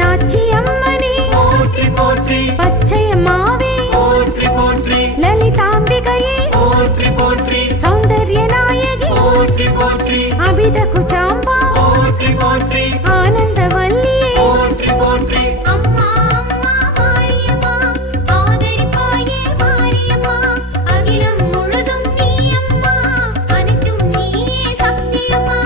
நாச்சியம்மனே போற்றி போற்றி பச்சையம்மாவே போற்றி போற்றி லலிதாம்பிகையே போற்றி போற்றி சௌந்தர்ய நாயகி போற்றி போற்றி அபித குச்சாம்பா போற்றி போற்றி ஆனந்தவல்லியே போற்றி போற்றி அம்மா அம்மா மாரியம்மா ஆதரிப்பாயே மாரியம்மா அகிலம் முழுதும் நீ அம்மா அனைத்தும் நீயே சக்தியம்மா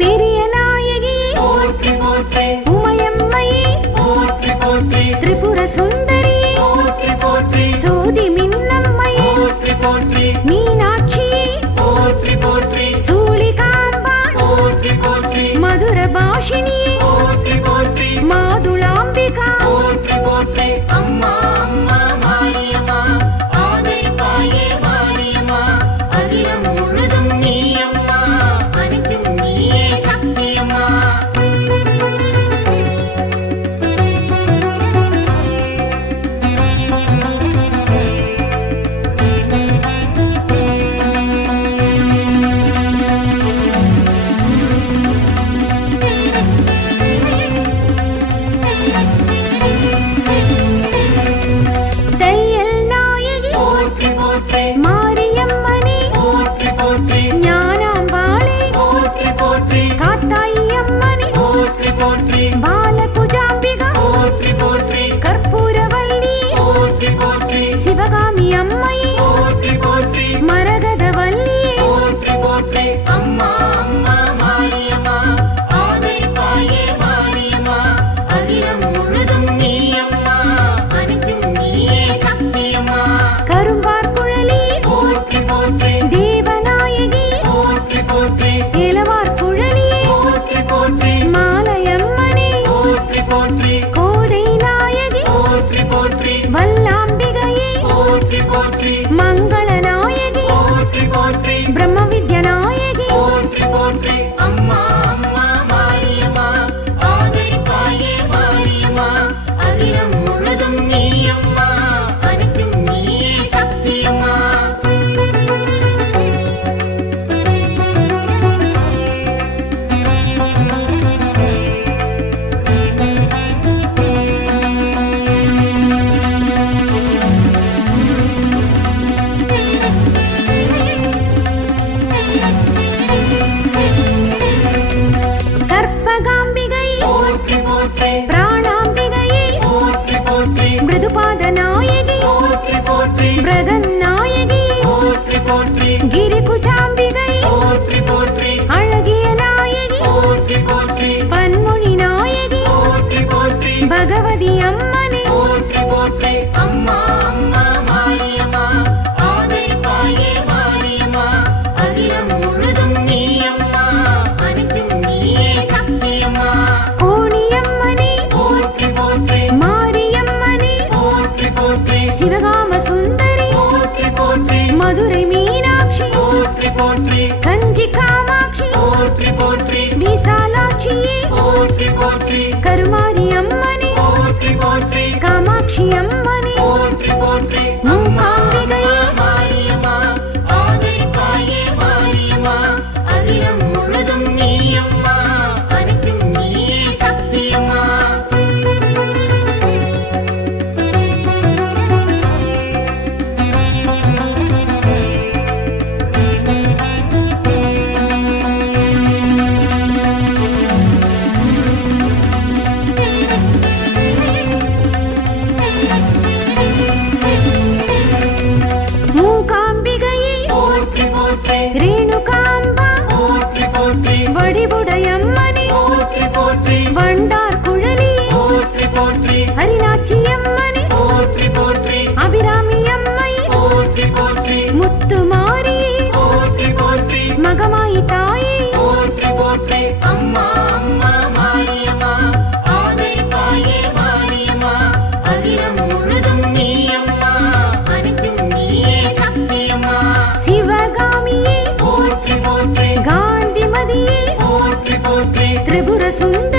பெரிய நாயகியே போற்றி போற்றி உமையம்மையே போற்றி போற்றி திரிபுர சுந்தரியே போற்றி போற்றி சோதி மின்னம்மையே போற்றி போற்றி மீனாட்சியே போற்றி போற்றி சூலிகாம்பாள் போற்றி போற்றி மதுர பாஷினியே போற்றி போற்றி மாதுளாம்பிகா போற்றி போற்றி அம்மா அம்மா மாரியம்மா ஆதரிப்பாயே மாரியம்மா அகிலம் முழுதும் நீ அம்மா அனைத்தும் நீயே சக்தியம்மா தையல் நாயகி போற்றி போற்றி மாரியம்மனே போற்றி போற்றி ஞானாம்பாளே போற்றி போற்றி காத்தாயம்மனே போற்றி போற்றி பாலகுஜாம்பிகா போற்றி போற்றி கற்பூரவல்லி போற்றி போற்றி சிவகாமி அம்மையே போற்றி போற்றி மரகதவல்லியே போற்றி போற்றி அம்மா அம்மா மாரியம்மா ஆதரிப்பாயே மாரியம்மா அகிலம் முழுதும் நீ அம்மா அனைத்தும் நீயே சக்தியம்மா கரும்பார் குழலி போற்றி போற்றி தேவநாயகி போற்றி போற்றி இளவார் குழலியே போற்றி போற்றி மாலையம்மனே போற்றி போற்றி கோதை நாயகி போற்றி போற்றி வல்லாம்பிகையே போற்றி போற்றி மங்கள நாயகி போற்றி போற்றி பிரம்ம வித்யா நாயகி போற்றி போற்றி அம்மா அம்மா மாரியம்மா ஆதரிப்பாயே மாரியம்மா அகிலம் முழுதும் நீ அம்மா அனைத்தும் நீயே சக்தியம்மா கற்பகாம்பிகை போற்றி போற்றி பிராணாம்பிகையே போற்றி போற்றி மிருதுபாத நாயகி போற்றி போற்றி பிரதன் நாயகி போற்றி போற்றி கிரிகுச்சாம்பிகை போற்றி போற்றி அழகிய நாயகி போற்றி போற்றி பன்மொழி நாயகி போற்றி போற்றி பகவதி அம்மனே போற்றி போற்றி அம்மா அம்மா மாரியம்மா ஆதரிப்பாயே மாரியம்மா அகிலம் முழுதும் நீ அம்மா அனைத்தும் நீயே சக்தியம்மா கோணியம்மனே போற்றி போற்றி மாரியம்மனே போற்றி போற்றி சிவகாம சுந்தரி போற்றி போற்றி மதுரை மீனாட்சி போற்றி போற்றி கஞ்சி காமாட்சி போற்றி போற்றி விசாலாட்சியே போற்றி போற்றி கருமாரி அம்மனே போற்றி போற்றி காமாட்சி அம்மனே போற்றி போற்றி மூகாம்பிகையே மாரியம்மா ஆதரிப்பாயே மாரியம்மா அகிலம் முழுதும் நீ அம்மா அனைத்தும் நீயே சக்தியம்மா மூகாம்பிகையே போற்றி போற்றி ரேணுகாம்பா போற்றி சுந்தரி